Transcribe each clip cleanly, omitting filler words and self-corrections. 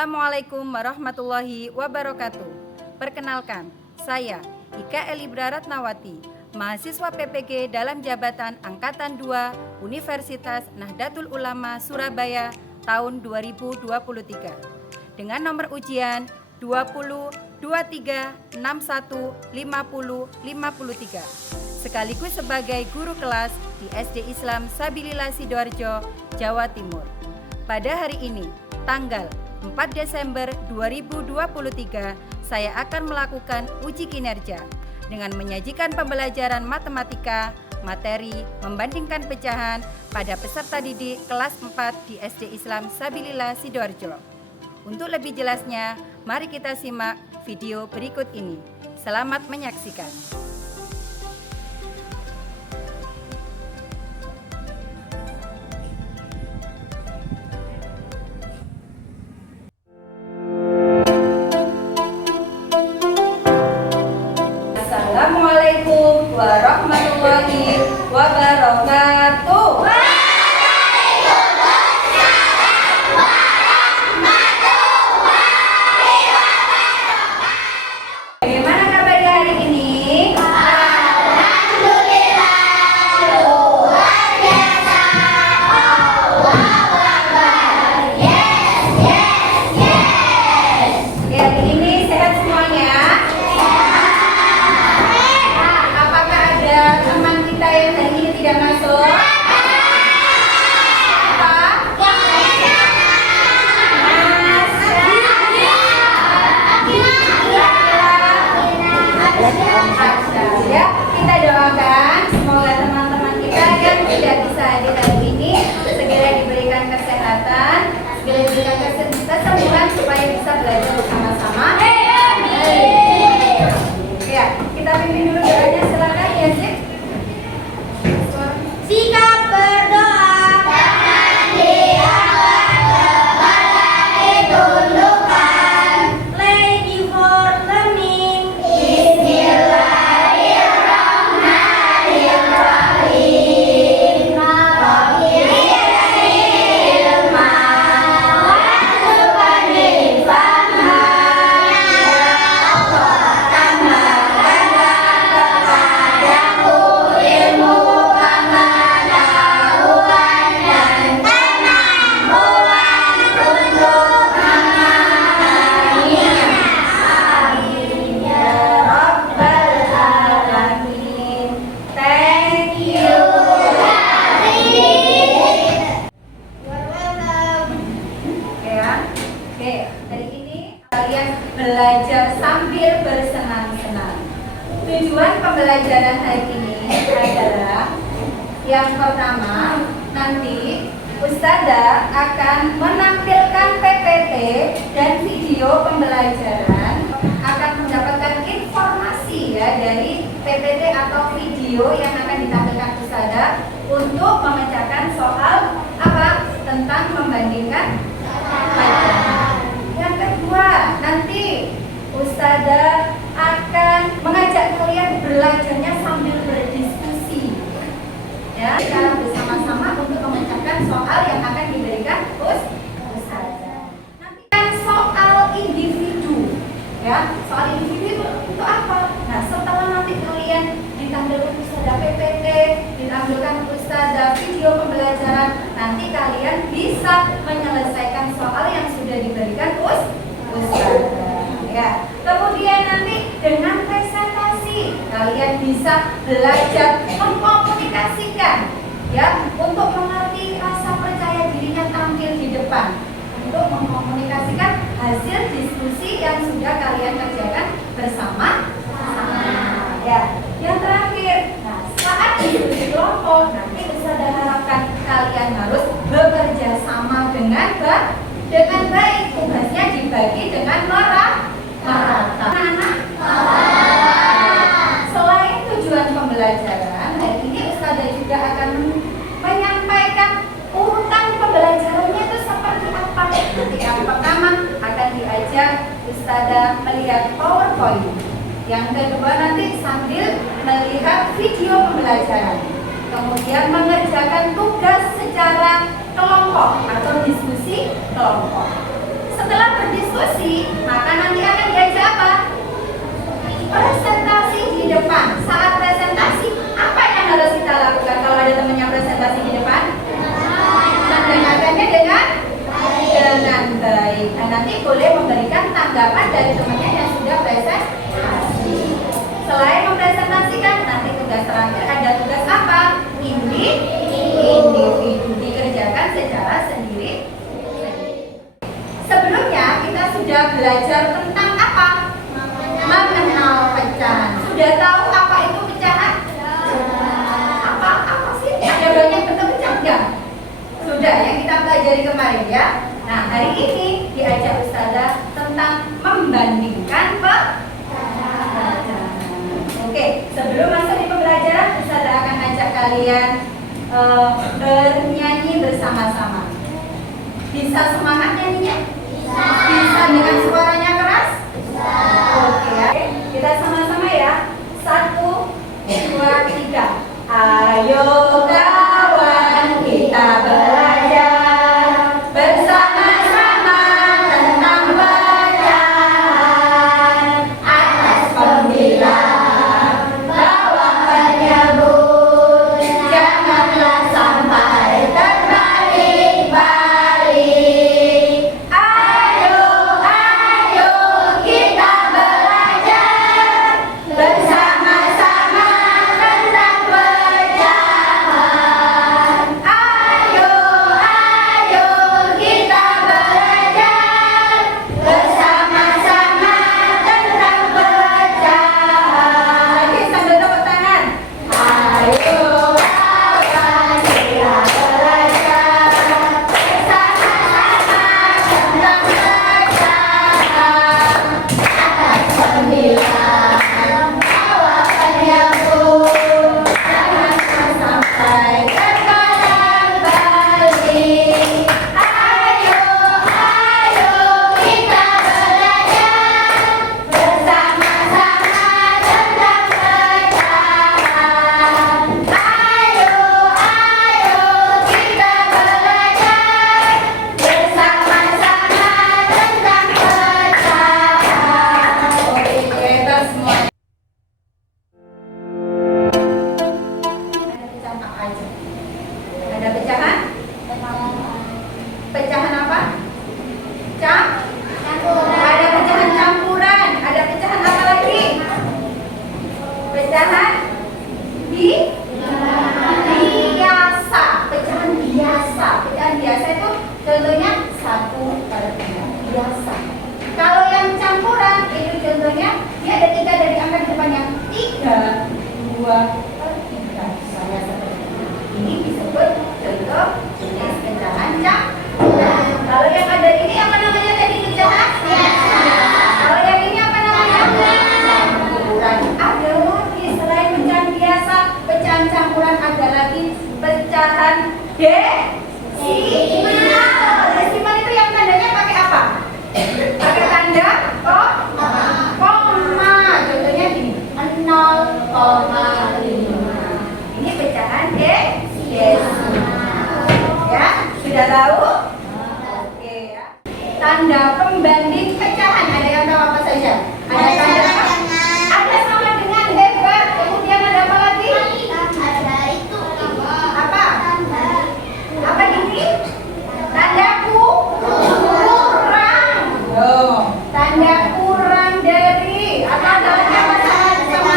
Assalamualaikum warahmatullahi wabarakatuh. Perkenalkan, saya Ika Elibra Ratnawati, mahasiswa PPG dalam jabatan Angkatan 2 Universitas Nahdlatul Ulama Surabaya tahun 2023 dengan nomor ujian 20 23 61 50 53 sekaligus sebagai guru kelas di SD Islam Sabilillah Sidoarjo, Jawa Timur. Pada hari ini, tanggal 4 Desember 2023, saya akan melakukan uji kinerja dengan menyajikan pembelajaran matematika, materi membandingkan pecahan pada peserta didik kelas 4 di SD Islam Sabilillah Sidoarjo. Untuk lebih jelasnya, mari kita simak video berikut ini. Selamat menyaksikan. Assalamualaikum warahmatullahi wabarakatuh. Bagaimana kabar di hari ini? Alhamdulillah, luar biasa. Allahu Akbar. Yes. Hari ini sehat semuanya? Teman kita yang hari ini tidak masuk. Apa? Ya, kita doakan semoga teman-teman kita yang tidak bisa hadir hari ini segera diberikan kesehatan, segera diberikan kesembuhan supaya bisa belajar bersama-sama. Ya, kita pimpin dulu doanya, silakan ya, Zik. Sikap berdoa jangan dianggap sebagai tundukan. Ready for learning. Bismillahirrahmanirrahim. Belajar sambil bersenang-senang. Tujuan pembelajaran hari ini adalah yang pertama, nanti Ustazah akan menampilkan PPT dan video pembelajaran, akan mendapatkan informasi ya dari PPT atau video yang akan ditampilkan Ustazah untuk memecahkan soal apa? Tentang membandingkan pelajaran. Yang kedua, nanti Ustazah akan mengajak kalian belajarnya sambil berdiskusi. Ya, kita bersama-sama untuk memecahkan soal yang akan diberikan Ustazah. Nanti kan soal individu. Ya, soal individu itu apa? Nah, setelah nanti kalian ditampilkan Ustazah PPT, ditampilkan Ustazah video pembelajaran, nanti kalian bisa menyelesaikan soal yang sudah diberikan Ustazah. Ya. Kemudian nanti dengan presentasi kalian bisa belajar mengkomunikasikan, ya, untuk mengerti rasa percaya dirinya tampil di depan, untuk mengkomunikasikan hasil diskusi yang sudah kalian kerjakan bersama. Ya. Yang terakhir, nah, saat diskusi kelompok nanti Ustazah harapkan kalian harus bekerja sama dengan baik. Tugasnya dibagi dengan merata. Selain tujuan pembelajaran, hari ini Ustazah juga akan menyampaikan urutan pembelajarannya itu seperti apa. Nanti yang pertama akan diajak Ustazah melihat PowerPoint. Yang kedua nanti sambil melihat video pembelajaran. Kemudian mengerjakan tugas secara kelompok atau diskusi kelompok. Setelah berdiskusi, maka nanti akan diajak apa? Presentasi di depan. Saat presentasi, apa yang harus kita lakukan kalau ada temannya presentasi di depan? Mendengarkannya dengan baik. Dan nanti boleh memberikan tanggapan dari temannya yang sudah presentasi. Selain mempresentasikan, nanti tugas terakhir ada tugas apa? Individu, dikerjakan secara sendiri. Sebelumnya kita sudah belajar tentang apa? Mengenal pecahan. Sudah tahu apa itu pecahan? Apa sih? Ada banyak bentuk pecahan enggak? Sudah, yang kita pelajari kemarin ya. Nah, hari ini diajak Ustazah tentang membandingkan pecahan. Oke, sebelum masuk di pembelajaran, Ustazah akan ajak kalian bernyanyi bersama-sama. Bisa semangat nyanyinya? Bisa dengan suaranya keras? Oke, kita sama-sama ya. 1, 2, 3. Ayo kawan, kita belajar bersama-sama tentang pecahan. Atas pembilang, bawah penyebut, janganlah sampai terbalik-balik. Ayo kita belajar bersama-sama tentang pecahan. Ayo kita belajar bersama-sama tentang pecahan. Lagi sambil tepuk tangan. Ayo kawan, kita belajar bersama-sama tentang pecahan. Atas pembilang, bawah penyebut, janganlah sampai terbalik-balik. Ayo kita belajar bersama-sama tentang pecahan. Ayo kita belajar bersama-sama tentang pecahan. Oke, kita semuanya. Ada pecahan apa aja? Ada pecahan? Pecahan apa? Ada pecahan campuran. Ada pecahan apa lagi? Pecahan biasa. Pecahan biasa. Pecahan biasa itu contohnya 1/3 biasa. Kalau yang campuran itu contohnya dia ada 3 dari angka di depannya. 3, 2/3. Misalnya seperti ini disebut contoh jenis pecahan campuran. Kalau yang ada ini apa namanya tadi pecahan? Kalau yang ini apa namanya? Campuran. Ada lagi selain pecahan biasa, pecahan campuran ada lagi pecahan desimal. Desimal itu yang tandanya pakai apa? Pakai tanda koma. Contohnya gini, 0,5. Ini pecahan desimal. Ya, sudah tahu? Oke ya. Tanda pembanding pecahan ada yang tahu apa saja? Ada tanda apa? Ada sama dengan, hebat. Kemudian ada apa lagi? Apa? Apa ini? Tanda kurang. Tanda kurang dari atau dalam bahasa sama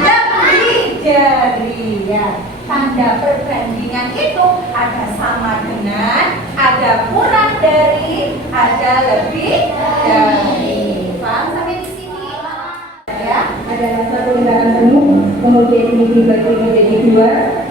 lebih dari ya. Tanda perbandingan itu ada sama dengan, ada kurang dari, ada lebih dari. Paham sampai di sini? Ya, Adalah satu lingkaran penuh, kemudian ini dibagi menjadi 2,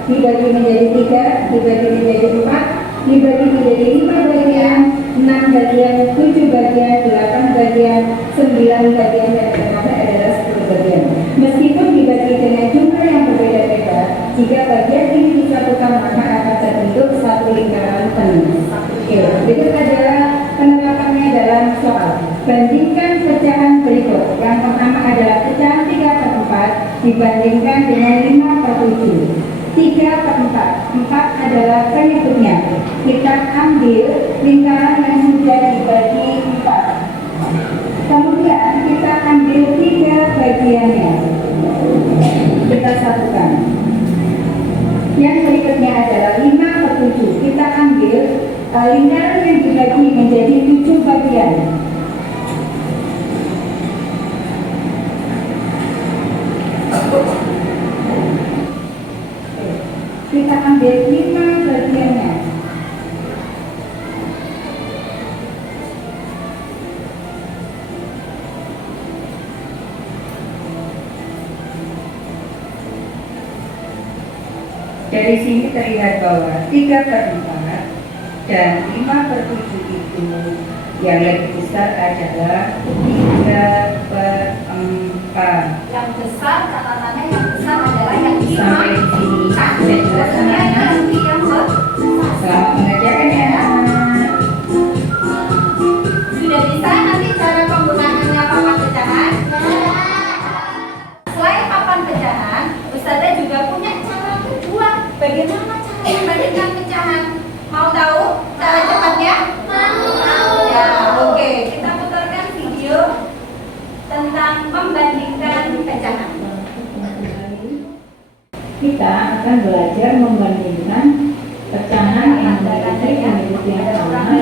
dibagi menjadi 3, dibagi menjadi 4, dibagi menjadi 5 bagian, 6 bagian, 7 bagian, 8 bagian, 9 bagian, dan terakhir adalah 10 bagian. Meskipun dibagi dengan jumlah yang berbeda-beda, jika bagian ini disatukan maka akan terbentuk satu lingkaran penuh. Oke, berikut adalah penerapannya dalam soal. Bandingkan pecahan berikut. Yang pertama adalah pecahan 3/4 dibandingkan dengan 5/7. 3/4 adalah penyebutnya. Kita ambil lingkaran yang sudah dibagi 4. Kemudian kita ambil 3 bagiannya, kita satukan. Yang berikutnya adalah 5/7. Kita ambil lingkaran yang dibagi menjadi 7 bagian. Kita ambil 5 bagiannya. Dari sini terlihat bahwa 3/4 dan 5/7 itu yang lebih besar adalah 3/4. Yang besar, catatannya yang besar adalah yang 5. Sampai di sini sudah jelas anak-anak. Selamat mengerjakan ya anak. Sudah bisa nanti cara penggunaannya papan pecahan? Selain papan pecahan, Ustazah juga punya cara kedua. Bagaimana cara membandingkan pecahan? Mau tahu cara cepatnya? Mau. Ya, oke. Kita putarkan video tentang membandingkan pecahan. Kita akan belajar membandingkan pecahan yang memiliki penyebut yang sama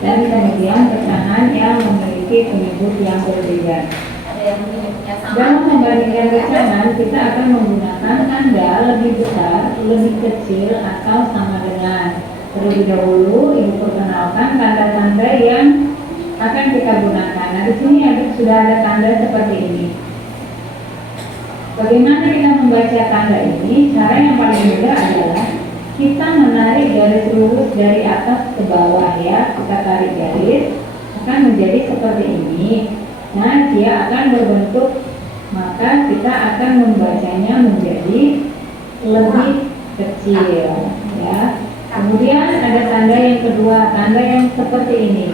dan kemudian pecahan yang memiliki penyebut yang berbeda. Ada yang menyebutnya sama. Dalam membandingkan pecahan, kita akan menggunakan tanda lebih besar, lebih kecil, atau sama dengan. Terlebih dahulu, Ibu perkenalkan tanda-tanda yang akan kita gunakan. Nah, di sini sudah ada tanda seperti ini. Bagaimana kita membaca tanda ini? Cara yang paling mudah adalah kita menarik garis lurus dari atas ke bawah ya. Kita tarik garis, akan menjadi seperti ini. Nah, dia akan berbentuk, maka kita akan membacanya menjadi lebih kecil ya. Kemudian ada tanda yang kedua, tanda yang seperti ini.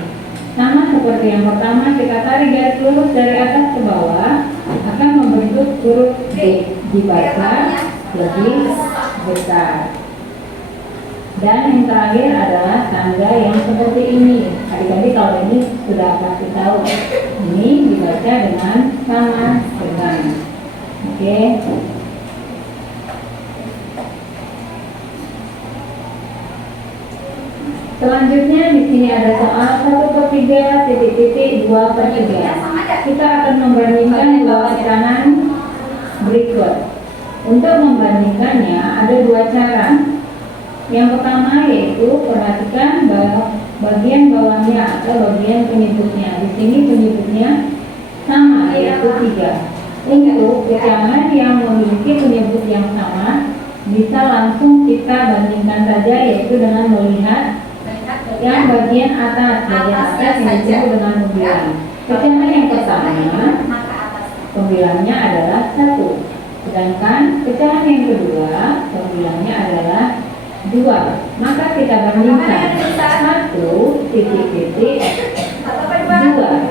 Sama seperti yang pertama, kita tarik garis lurus dari atas ke bawah, akan membentuk huruf D, dibaca lebih besar. Dan yang terakhir adalah tanda yang seperti ini. Adik-adik kalau ini sudah pasti tahu. Ini dibaca dengan sama dengan. Oke. Selanjutnya di sini ada soal 1/3 titik-titik 2/3. Kita akan membandingkan dua pecahan berikut. Untuk membandingkannya ada 2 cara. Yang pertama yaitu perhatikan bagian bawahnya atau bagian penyebutnya. Di sini penyebutnya sama yaitu 3. Untuk pecahan yang memiliki penyebut yang sama bisa langsung kita bandingkan saja yaitu dengan melihat yang bagian atas yang disebut dengan pembilang. Pecahan yang pertama pembilangnya adalah 1, sedangkan pecahan yang kedua pembilangnya adalah 2. Maka kita bandingkan 1 titik-titik 2.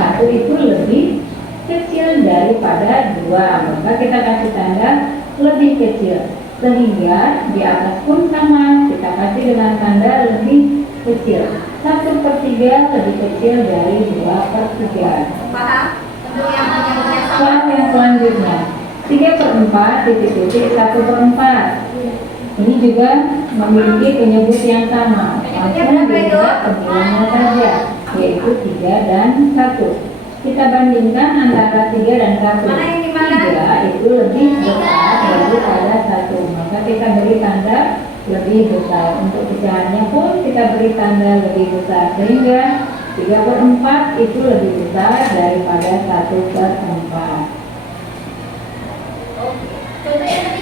1 itu lebih kecil daripada 2, maka kita kasih tanda lebih kecil. Sehingga di atas pun sama, kita kasih dengan tanda lebih kecil. 1/3 lebih kecil dari 2/3. Paham? Untuk yang menyebutnya sama. Soal yang selanjutnya 3/4 titik-titik 1/4. Ini juga memiliki penyebut yang sama. Langsung dilihat pembilangnya saja, yaitu 3 dan 1. Kita bandingkan antara 3 dan 1. 3 itu lebih besar daripada 1, maka kita beri tanda lebih besar. Untuk pecahannya pun kita beri tanda lebih besar, sehingga 3/4 itu lebih besar daripada 1/4.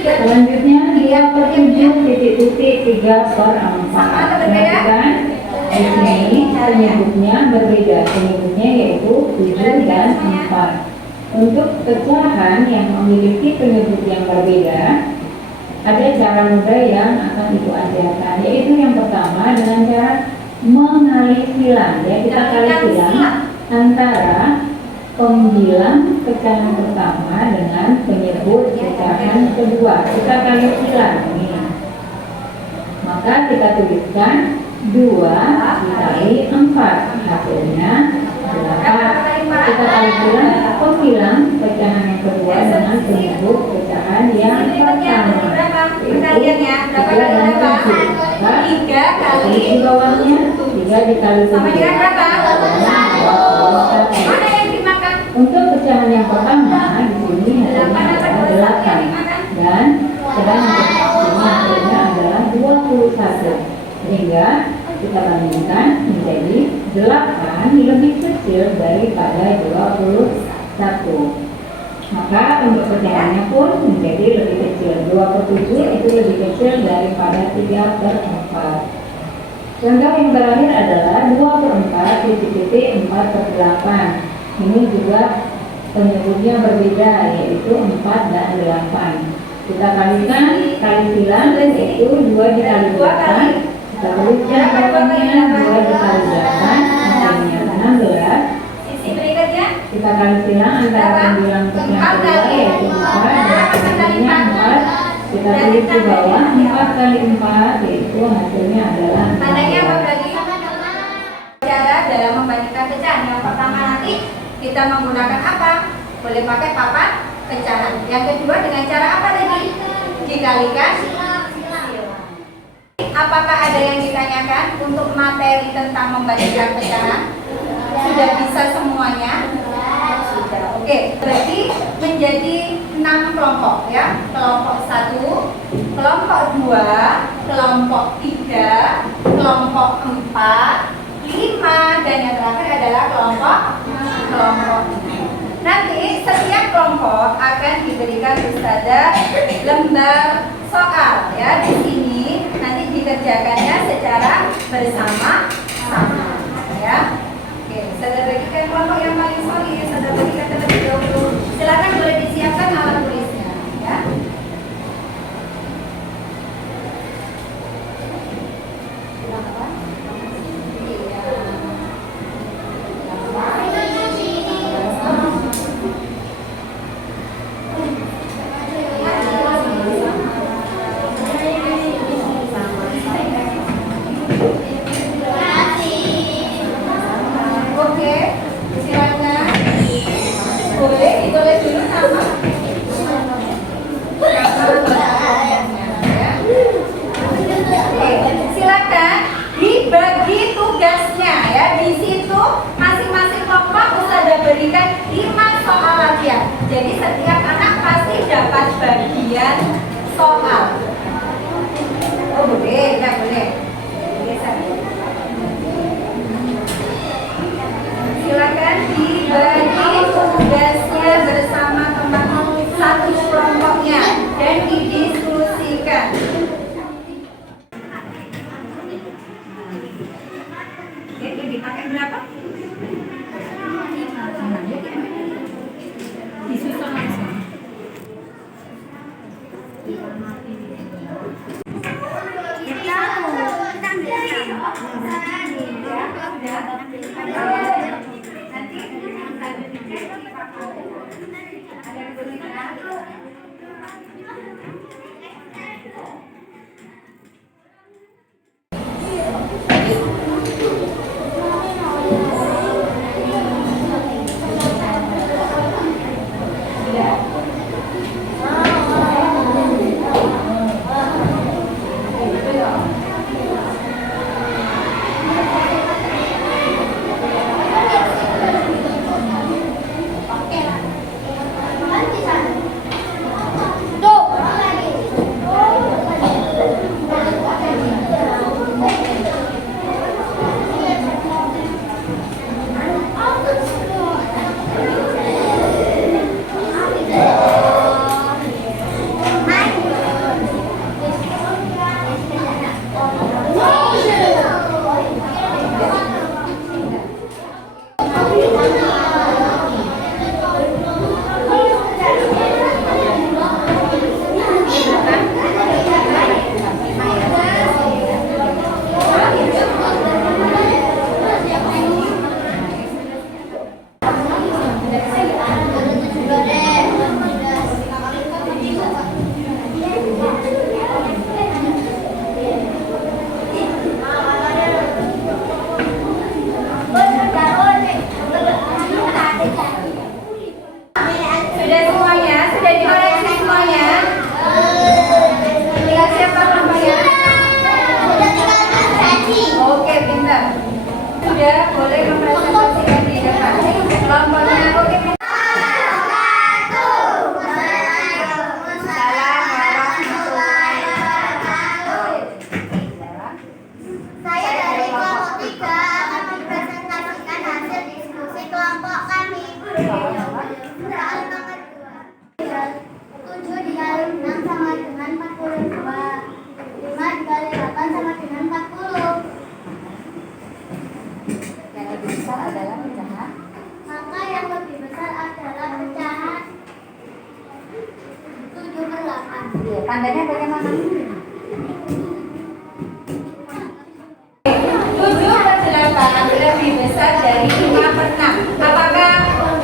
Selanjutnya 2/7 titik-titik 3/4. Perhatikan di sini penyebutnya berbeda. Penyebutnya yaitu 7 dan 4. Untuk pecahan yang memiliki penyebut yang berbeda, ada cara mudah yang akan Ibu ajarkan, yaitu yang pertama dengan cara mengalih silang. Ya, kita kali silang antara pembilang pecahan pertama dengan penyebut pecahan kedua. Kita kali silang ini. Maka kita tuliskan 2 dikali 4, hasilnya 8. Kita bilang pecahan yang kedua dengan penyebut pecahan yang pertama, Kaliannya berapa kali berapa? 3 kali di bawahnya 3 dikali 7 sama dengan berapa? Mana yang dimakan? Untuk pecahan yang pertama di sini hasilnya adalah 8 dan pecahan yang kedua hasilnya adalah 21, sehingga kita bandingkan menjadi 8 lebih kecil daripada 21. Maka untuk pecahannya pun menjadi lebih kecil. 2/7 itu lebih kecil daripada 3/4. Contoh yang terakhir adalah 2/4 titik-titik 4/8. Ini juga penyebutnya berbeda, yaitu 4 dan 8. Kita kalikan, kali silang, yaitu 2 dikali 8. Kita tuliskan bawahnya 2 dikali 8, hasilnya 16. Sisi berikutnya Kita kali silang antara pembilang pecahan kedua, yaitu 4 dan hasilnya 4. Kita tulis di bawah 4 kali 4, yaitu hasilnya adalah tandanya apa 14. tadi? Cara dalam membandingkan pecahan yang pertama nanti kita menggunakan apa? Boleh pakai papan pecahan. Yang kedua dengan cara apa tadi? Dikalikan. Apakah ada yang ditanyakan untuk materi tentang membandingkan pecahan? Sudah bisa semuanya? Sudah. Oke, berarti menjadi 6 kelompok ya. Kelompok 1, kelompok 2, kelompok 3, kelompok 4, 5, dan yang terakhir adalah kelompok 6. Nanti setiap kelompok akan diberikan Ustazah lembar soal ya. Di sini nanti dikerjakannya secara bersama-sama ya. Oke, Ustazah bagikan kelompok yang paling solid, Ustazah bagikan terlebih dahulu. Silakan boleh disiapkan alat tulisnya ya. Oke, silakan. Boleh ditulis dulu nama. Oke, silakan dibagi tugasnya ya. Di situ masing-masing kelompok Ustazah berikan 5 soal latihan. Jadi setiap anak pasti dapat bagian soal. Oh boleh, ya boleh. Silakan dibagi tugasnya bersama teman satu kelompoknya dan didiskusikan. Oke, dipakai berapa? Disusun langsung. Iya, tandanya bagaimana? 7/8 lebih besar dari 5/6. Apakah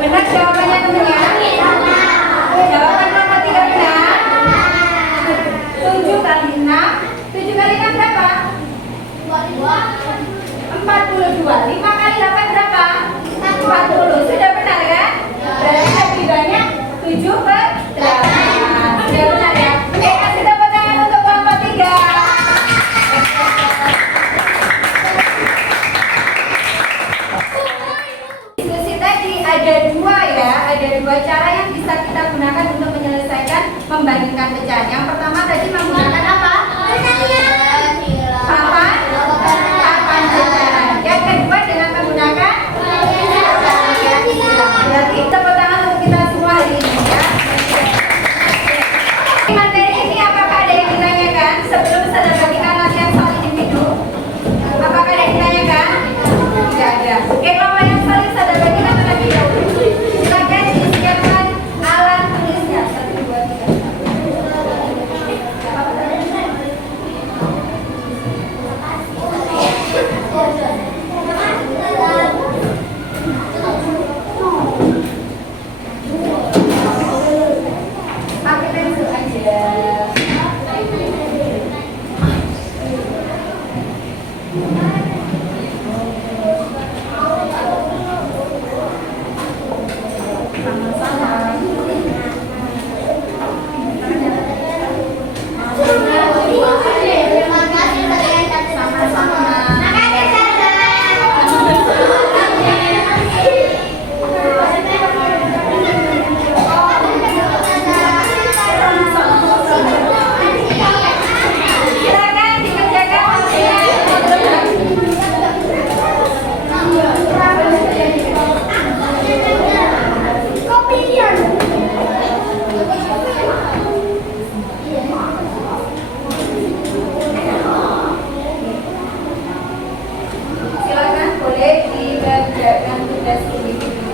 benar jawabannya temannya? Jawaban nomor 3 benar. 7 kali 6. 7 kali 6 berapa? 42. 5 kali 8 berapa? 40. Sudah benar kan? Berarti lebih banyak 7/8. Sudah benar ya? Oke, kasih tepuk tangan untuk kelompok 3. Diskusi tadi ada dua ya, ada dua cara yang bisa kita gunakan untuk menyelesaikan membandingkan pecahan. Yang pertama tadi menggunakan apa? Papan pecahan. Yang kedua dengan menggunakan berarti tepuk tangan untuk kita semua hari ini ya. Materi ini apakah ada yang ditanyakan sebelum saya bagikan latihan soal individu? Apakah ada yang ditanyakan? Tidak ada. Oke, kalau yang saling saya bagikan terlebih dahulu. Silakan disiapkan alat tulisnya. 1, 2, 3. Pakai pensil aja. Silakan dikerjakan. Silakan boleh dikerjakan tugas individu.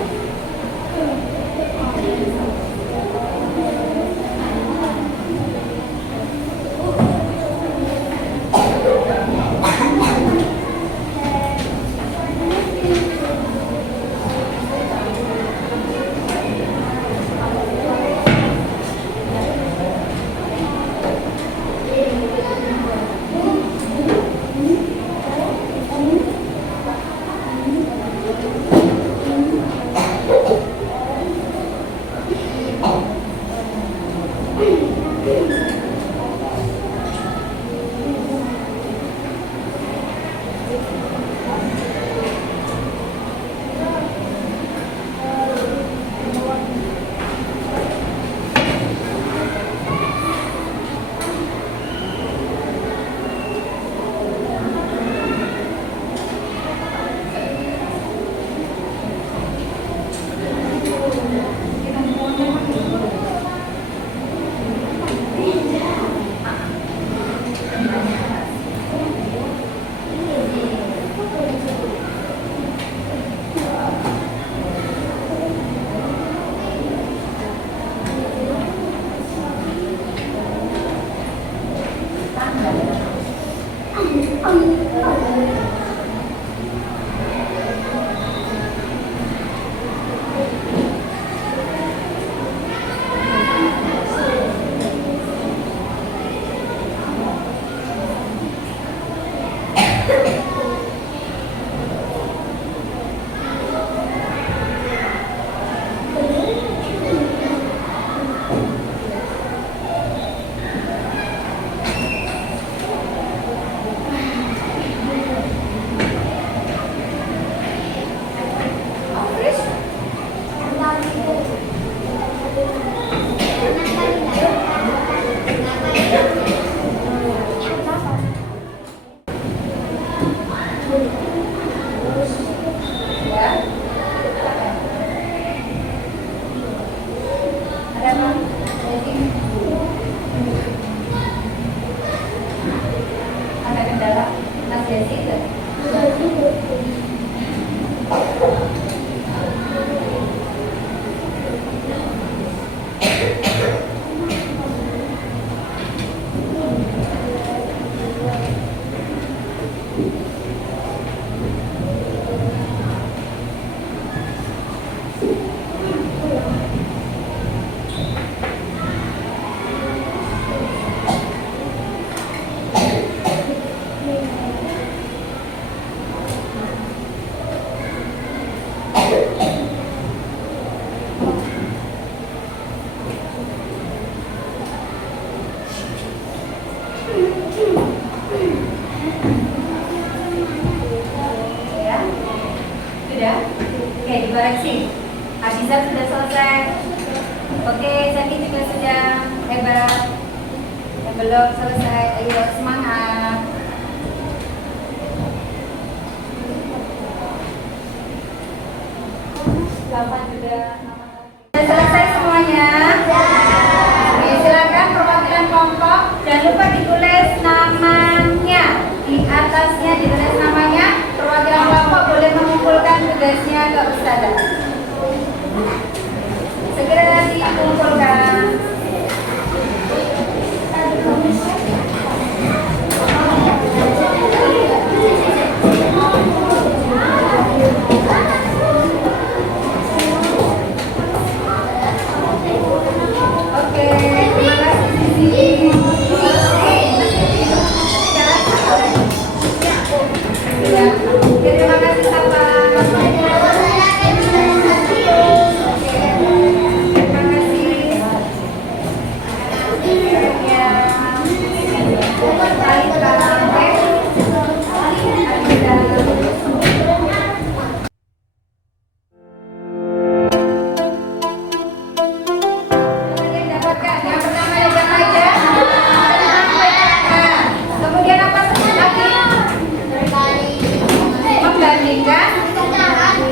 Belum selesai, ayo semangat. Sudah selesai semuanya? Oke, silakan perwakilan kelompok. Jangan lupa ditulis namanya. Di atasnya ditulis namanya. Perwakilan kelompok boleh mengumpulkan tugasnya ke Ustazah. Segera dikumpulkan. Oke, terima kasih Sisi. Ya, terima kasih Sapa. Kemudian apa lagi?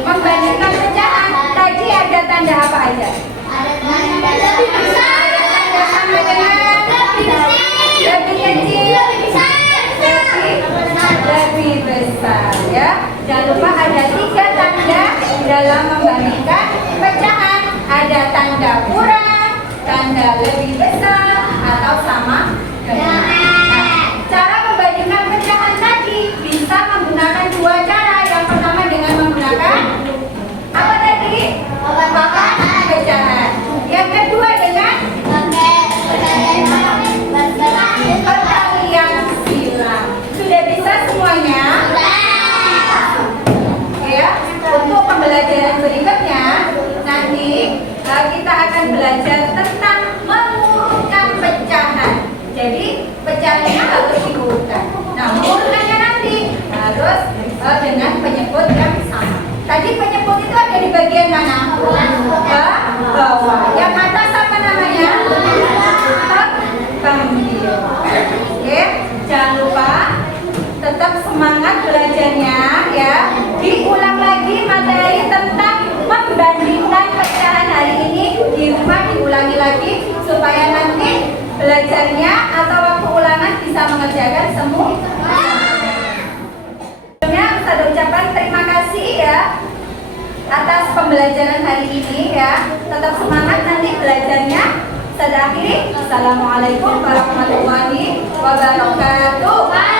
Membandingkan pecahan. Tadi ada tanda apa aja? Tanda sama dengan lebih kecil, lebih besar, ya. Jangan lupa ada 3 tanda dalam membandingkan pecahan. Ada tanda kurang, tanda lebih besar, atau sama dengan. Cara membandingkan pecahan tadi bisa menggunakan 2 cara. Yang pertama dengan menggunakan apa tadi? Papan pecahan. Yang kedua dengan perkalian silang. Sudah bisa semuanya? Ya. Untuk pembelajaran berikutnya nanti kita akan belajar tentang mengurutkan pecahan. Jadi pecahannya harus diurutkan. Nah, mengurutannya nanti harus dengan penyebut yang sama. Tadi penyebut itu ada di bagian mana? Bawah. Yang atas apa namanya? Pembil. Oke, jangan lupa tetap semangat belajarnya ya. Diulang lagi materi tentang membandingkan pecahan hari ini di rumah, diulangi lagi supaya nanti belajarnya atau waktu ulangan bisa mengerjakan semua. Saya ucapkan terima kasih ya atas pembelajaran hari ini ya. Tetap semangat nanti belajarnya. Saya akhiri. Assalamualaikum warahmatullahi wabarakatuh.